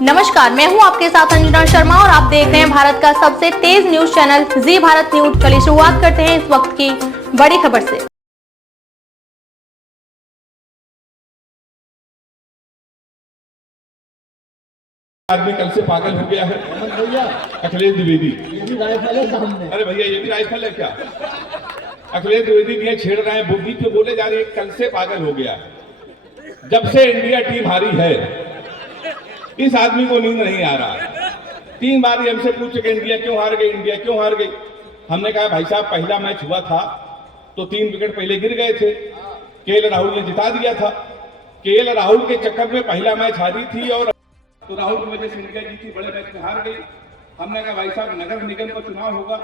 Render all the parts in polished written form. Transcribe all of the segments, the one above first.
नमस्कार, मैं हूं आपके साथ अंजना शर्मा और आप देख रहे हैं भारत का सबसे तेज न्यूज चैनल जी भारत न्यूज। चलिए शुरुआत करते हैं इस वक्त की बड़ी खबर से। आदमी कल से पागल हो गया है। अखिलेश द्विवेदी, अरे भैया ये भी राइफल है क्या? अखिलेश द्विवेदी भी छेड़ रहे हैं, बुद्धि पे बोले जा रहे हैं, कल से पागल हो गया। जब से इंडिया टीम हारी है इस आदमी को नींद नहीं आ रहा। 3 बार हमसे पूछ के इंडिया क्यों हार गई, इंडिया क्यों हार गई। हमने कहा भाई साहब पहला मैच हुआ था तो 3 विकेट पहले गिर गए थे, केएल राहुल ने जिता दिया था। केएल राहुल के चक्कर में पहला मैच हारी थी और तो राहुल की वजह से इंडिया जीती, बड़े मैच में हार गई। हमने कहा भाई साहब नगर निगम का चुनाव होगा,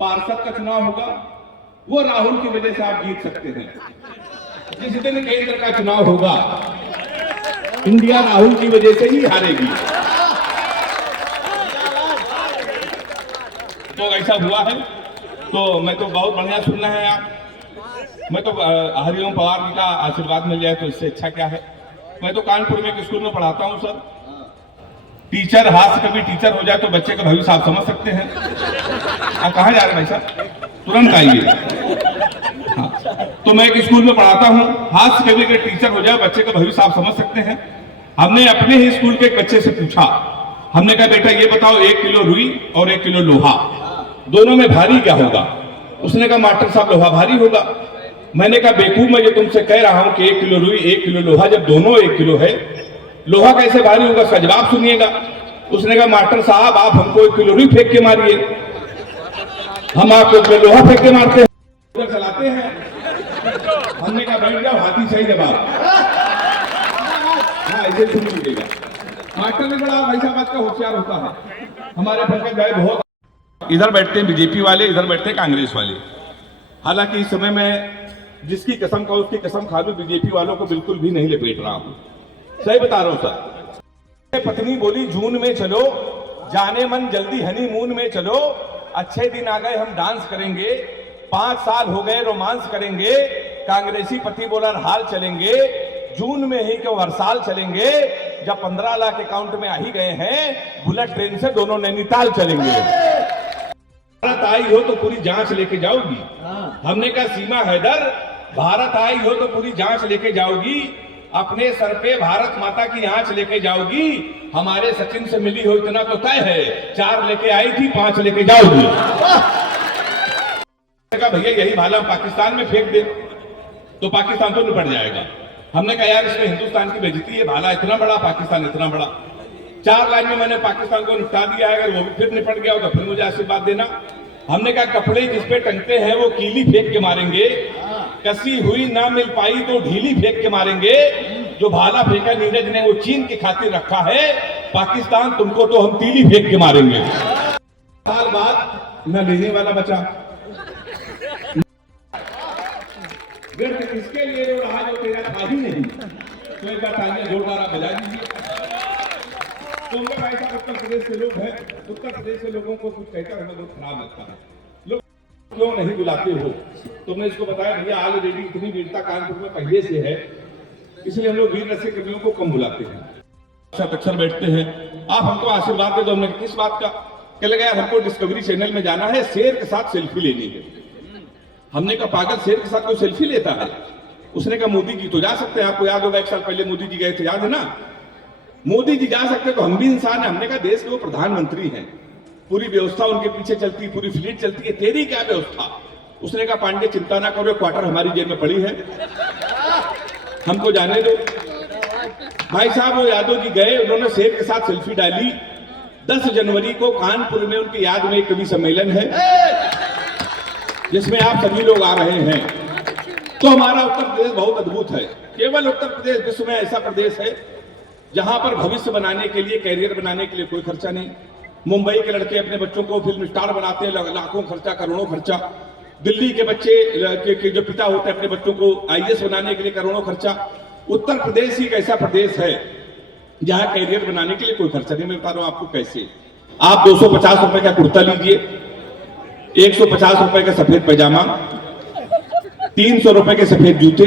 पार्षद का चुनाव होगा, वो राहुल की वजह से आप जीत सकते हैं। जिस दिन केंद्र का चुनाव होगा इंडिया राहुल की वजह से ही हारेगी। तो ऐसा हुआ है। तो मैं तो बहुत बढ़िया सुनना है आप, मैं तो हरिओम पवार जी का आशीर्वाद मिल जाए तो इससे अच्छा क्या है। मैं तो कानपुर में एक स्कूल में पढ़ाता हूं सर। टीचर हाथ से कभी टीचर हो जाए तो बच्चे का भविष्य आप समझ सकते हैं। आप कहाँ जा रहे हैं भाई साहब, तुरंत आइए। हाँ, तो मैं एक स्कूल में पढ़ाता हूँ, हाथ से कभी अगर टीचर हो जाए बच्चे का भविष्य आप समझ सकते हैं। हमने अपने ही स्कूल के एक बच्चे से पूछा, हमने कहा बेटा ये बताओ 1 किलो रुई और 1 किलो लोहा दोनों में भारी क्या होगा? उसने कहा मास्टर साहब लोहा भारी होगा। मैंने कहा बेवकूफ, मैं जो तुमसे कह रहा हूं कि 1 किलो रुई 1 किलो लोहा, जब दोनों 1 किलो है लोहा कैसे भारी होगा? उसका जवाब सुनिएगा। उसने कहा मास्टर साहब आप हमको 1 किलो रुई फेंक के मारिए, हम आपको 1 किलो लोहा फेंक के मारते हैं, चलाते हैं। हमने कहा बैठ जाओ, हाथी सही जवाब। हाँ ऐसे सुन लीजिएगा। मास्टर ने बड़ा भाई साहब आज का होशियार होता है। हमारे पंकज भाई बहुत इधर बैठते हैं बीजेपी वाले, इधर बैठते हैं कांग्रेस वाले। हालांकि इस समय में जिसकी कसम का उसकी कसम खा लूं, बीजेपी वालों को बिल्कुल भी नहीं लपेट रहा हूं, सही बता रहा हूं सर। पत्नी बोली जून में चलो, जाने मन जल्दी हनीमून में चलो, अच्छे दिन आ गए हम डांस करेंगे, 5 साल हो गए रोमांस करेंगे। कांग्रेसी पति बोला हाल चलेंगे, जून में ही क्यों हर साल चलेंगे, जब 15 लाख अकाउंट में आ ही गए हैं, बुलेट ट्रेन से दोनों नैनीताल चलेंगे। भारत आई हो तो पूरी जांच लेके जाओगी। हमने कहा सीमा हैदर भारत आई हो तो पूरी जांच लेके जाओगी, अपने सर पे भारत माता की आंच लेके जाओगी। हमारे सचिन से मिली हो इतना तो तय है, 4 लेके आई थी 5 लेके जाओगी। कहा भैया यही भाला पाकिस्तान में फेंक दे तो पाकिस्तान तो निपट जाएगा। हमने कहा यार इसमें हिंदुस्तान की बेइज्जती है, भाला इतना बड़ा पाकिस्तान इतना बड़ा। 4 लाइन में मैंने पाकिस्तान को निपटा दिया है, अगर वो भी फिर निपट गया हो तो फिर मुझे आशीर्वाद देना। हमने कहा कपड़े जिस पे टंगते हैं वो कीली फेंक के मारेंगे, कसी हुई ना मिल पाई तो ढीली फेंक के मारेंगे। जो भाला फेंका नीरज ने वो चीन की खातिर रखा है, पाकिस्तान तुमको तो हम तीली फेंक के मारेंगे। साल बाद न लेने वाला बचा, किसके लिए रो रहा जो तेरा था ही नहीं। तो एक बार तालियां जोरदार आप बजा दीजिए। तुम लोग ऐसा उत्तर प्रदेश के लोग हैं, उत्तर प्रदेश के लोगों को कुछ कहकर हमें बहुत खराब लगता है। लोग क्यों नहीं बुलाते हो? तुमने इसको बताया भैया ऑलरेडी इतनी वीरता कानपुर में पहले से है, इसलिए हम लोग वीर रस्य कर्मियों को कम बुलाते हैं। अक्सर बैठते हैं, आप हमको आशीर्वाद दे दो। हमने किस बात का? कह लगा यार हमको डिस्कवरी चैनल में जाना है, शेर के साथ सेल्फी लेनी है। हमने कहा पागल, शेर के साथ कोई सेल्फी लेता है? उसने कहा मोदी जी तो जा सकते हैं, आपको याद होगा 1 साल पहले मोदी जी गए थे, याद है ना? मोदी जी जा सकते तो हम भी इंसान है। हमने कहा देश के वो प्रधानमंत्री हैं, पूरी व्यवस्था उनके पीछे चलती है, पूरी फ्लीट चलती है, तेरी क्या व्यवस्था? उसने कहा पांडे चिंता ना करो, क्वार्टर हमारी जेब में पड़ी है, हमको जाने दो। भाई साहब वो यादव जी गए, उन्होंने शेर के साथ सेल्फी डाली। 10 जनवरी को कानपुर में उनकी याद में एक कवि सम्मेलन है जिसमें आप सभी लोग आ रहे हैं। तो हमारा उत्तर प्रदेश बहुत अद्भुत है। केवल उत्तर प्रदेश विश्व में ऐसा प्रदेश है जहां पर भविष्य बनाने के लिए, कैरियर बनाने के लिए कोई खर्चा नहीं। मुंबई के लड़के अपने बच्चों को फिल्म स्टार बनाते हैं, लाखों खर्चा, करोड़ों खर्चा। दिल्ली के बच्चे के जो पिता होते हैं अपने बच्चों को IAS बनाने के लिए करोड़ों खर्चा। उत्तर प्रदेश ही एक ऐसा प्रदेश है जहां कैरियर बनाने के लिए कोई खर्चा नहीं। मैं बता रहा हूं आपको कैसे। आप 250 रुपए का कुर्ता लीजिए, 150 रुपए का सफेद पैजामा, 300 रुपए के सफेद जूते,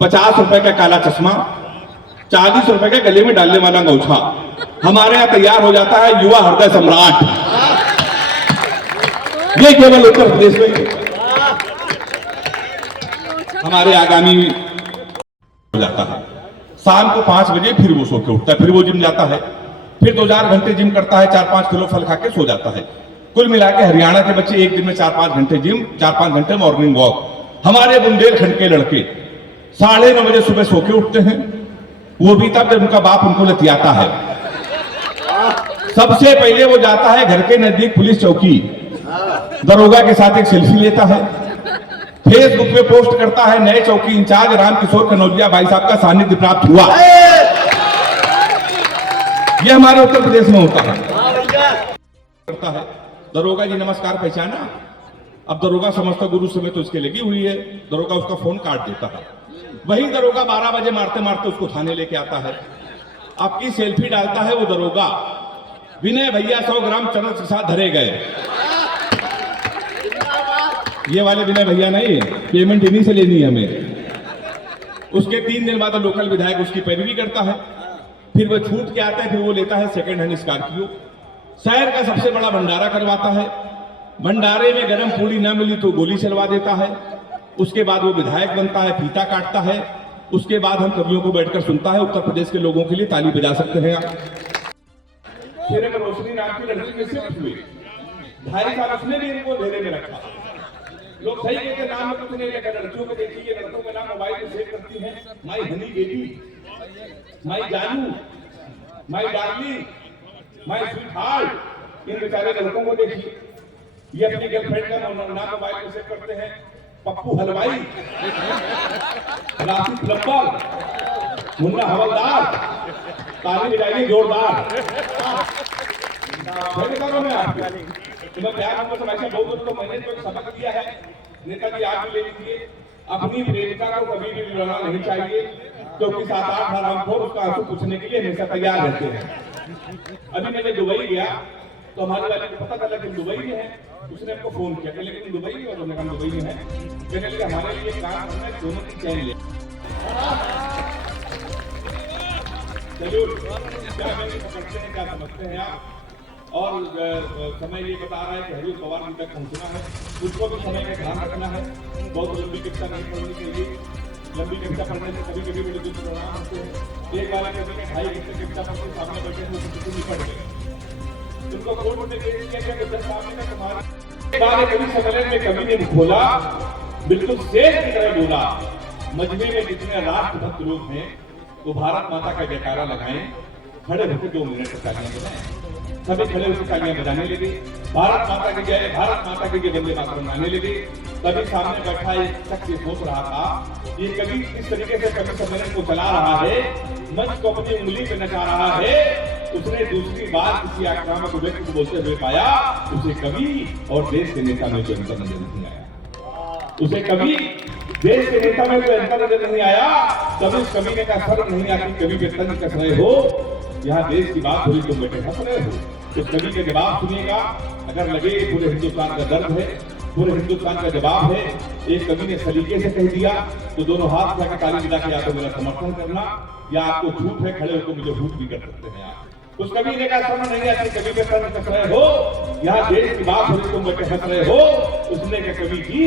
50 रुपए का काला चश्मा, 40 रुपए के गले में डालने वाला अंगूठा हमारे यहाँ तैयार हो जाता है युवा हृदय सम्राट। ये केवल उत्तर प्रदेश में हमारे आगामी हो जाता है। शाम को 5 बजे फिर वो सो के उठता है, फिर वो जिम जाता है, फिर 2-4 घंटे जिम करता है, 4-5 किलो फल खा के सो जाता है। कुल मिला के हरियाणा के बच्चे एक दिन में 4-5 घंटे जिम, 4-5 घंटे मॉर्निंग वॉक। हमारे बुंदेलखंड के लड़के 9:30 बजे सुबह सो के उठते हैं, वो भी तब जब उनका बाप उनको लतियाता है। सबसे पहले वो जाता है घर के नजदीक पुलिस चौकी, दरोगा के साथ एक सेल्फी लेता है, फेसबुक पे पोस्ट करता है नए चौकी इंचार्ज रामकिशोर कनौजिया भाई साहब का सानिध्य प्राप्त हुआ। ये हमारे उत्तर प्रदेश में होता है। करता है दरोगा जी नमस्कार, पहचाना? अब दरोगा समझता गुरु समय तो इसके लगी हुई है, दरोगा उसका फोन काट देता है। वही दरोगा 12 बजे मारते मारते उसको थाने लेके आता है, आपकी सेल्फी डालता है वो दरोगा, विनय भैया 100 ग्राम चरस के साथ धरे गए। ये वाले विनय भैया नहीं, पेमेंट इन्हीं से लेनी है हमें। उसके 3 दिन बाद लोकल विधायक उसकी पैरवी करता है, फिर वो छूट के आता है, फिर वो लेता है सेकंड हैंड स्कॉर्पियो, शहर का सबसे बड़ा भंडारा करवाता है। भंडारे में गरम पूड़ी ना मिली तो गोली चलवा देता है। उसके बाद वो विधायक बनता है, फीता काटता है। उसके बाद हम कवियों को बैठकर सुनता है। उत्तर प्रदेश के लोगों के लिए ताली बजा सकते हैं आप। फिर एक रोशनी नाम की लड़की कैसे हुई, 2.5 साल उसने भी इनको घेरे में रखा। लोग सही कहते नाम में कुछ नहीं लेकर, लड़कियों को देखिए, लड़कों का नाम मोबाइल में सेव करती है, माई हनी बेबी, माई जानू, my darling, my sweetheart. इन बेचारे लड़कों को देखिए, ये अपनी गर्लफ्रेंड का नाम मोबाइल में सेव करते हैं, पप्पू हलवाई, राशि प्लम्बर, मुन्ना हवलदार, ताली बजाइए जोरदार। मैं प्यार से भाई बहुत तो मैंने तो सबक दिया है, नेताजी आप भी ले लीजिए, अपनी प्रेमिका को कभी भी रुलाना नहीं चाहिए, क्योंकि 7-8 हरामखोर उसका आंसू पूछने के लिए हमेशा तैयार रहते हैं। अभी मैंने दुबई गया तो हमारे वाले को पता चला कि दुबई में है, उसने हमको फोन किया, लेकिन दुबई में, और हम दुबई में है, कहने लगे हमारे लिए काम करना है, दोनों की चैन ले। चलो क्या पकड़ते हैं, क्या समझते हैं आप? और समय ये बता रहा है कि हरिओम पवार जी तक पहुंचना है, उसको भी समय का ध्यान रखना है। बहुत लंबी कक्षा नहीं पढ़नी चाहिए, लंबी कक्षा पढ़ने से कभी कभी बड़े दुख परिणाम होते हैं। एक बार कभी 2.5 घंटे कक्षा पढ़ते सामने बैठे तो किसी नहीं पढ़ गए, उनको कोर्ट ने केस किया कि जज साहब ने तुम्हारे कभी सम्मेलन में कभी ने खोला, बिल्कुल शेर की तरह बोला, मजमे में जितने राष्ट्रभक्त लोग हैं वो भारत माता का जयकारा लगाएं, खड़े होकर 2 मिनट तालियां बजाएं। सभी खड़े होकर तालियां बजाने लगे, भारत माता की जय, भारत माता की जय वंदे मातरम गाने लगे। तभी सामने बैठा एक शख्स सोच रहा था, ये कभी किस तरीके से कवि सम्मेलन को चला रहा है, मंच को अपनी उंगली पे नचा रहा है। उसने दूसरी बार किसी आक्रामक व्यक्ति को बोलते हुए पाया, उसे कवि और देश के नेता में कोई अंतर नजर नहीं आया। उसे कवि देश के नेता में कोई अंतर नजर नहीं आया। कभी उस कवि ने कहा शर्म नहीं आती, कवि पे तंज कस रहे हो, यहाँ देश की बात हो रही तुम बैठे हंस रहे हो। तो कवि के जवाब सुनिएगा, अगर लगे पूरे हिंदुस्तान का दर्द है, पूरे हिंदुस्तान का जवाब है। एक कवि ने सलीके से कह दिया तो दोनों हाथ उठा के ताली बजा के या तो मेरा समर्थन करना, या आपको झूठ है खड़े होकर मुझे झूठ भी कर सकते हैं आप। उस कवि ने कहा समझ नहीं आती, कवि पे तंज कस रहे हो, यहाँ देश की बात हो रही तुम बैठे हंस रहे हो। उसने कहा कवि जी,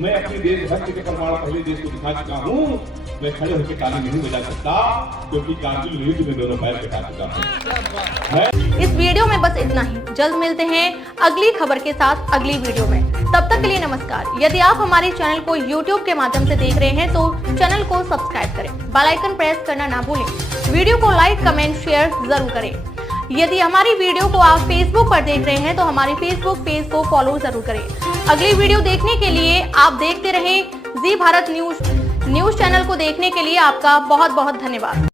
मैं अपनी देशभक्ति के प्रमाण पहले देश को दिखा चुका हूँ, मैं खड़े होकर ताली नहीं बजा सकता, क्योंकि कारगिल युद्ध में दोनों पैर कटा चुका हूँ। इस वीडियो में बस इतना ही। जल्द मिलते हैं अगली खबर के साथ अगली वीडियो में। तब तक के लिए नमस्कार। यदि आप हमारे चैनल को YouTube के माध्यम से देख रहे हैं तो चैनल को सब्सक्राइब करें, बेल आइकन प्रेस करना ना भूलें, वीडियो को लाइक, कमेंट, शेयर जरूर करें। यदि हमारी वीडियो को आप Facebook पर देख रहे हैं तो हमारे Facebook पेज को फॉलो जरूर करें। अगली वीडियो देखने के लिए आप देखते रहें जी भारत न्यूज चैनल को देखने के लिए आपका बहुत बहुत धन्यवाद।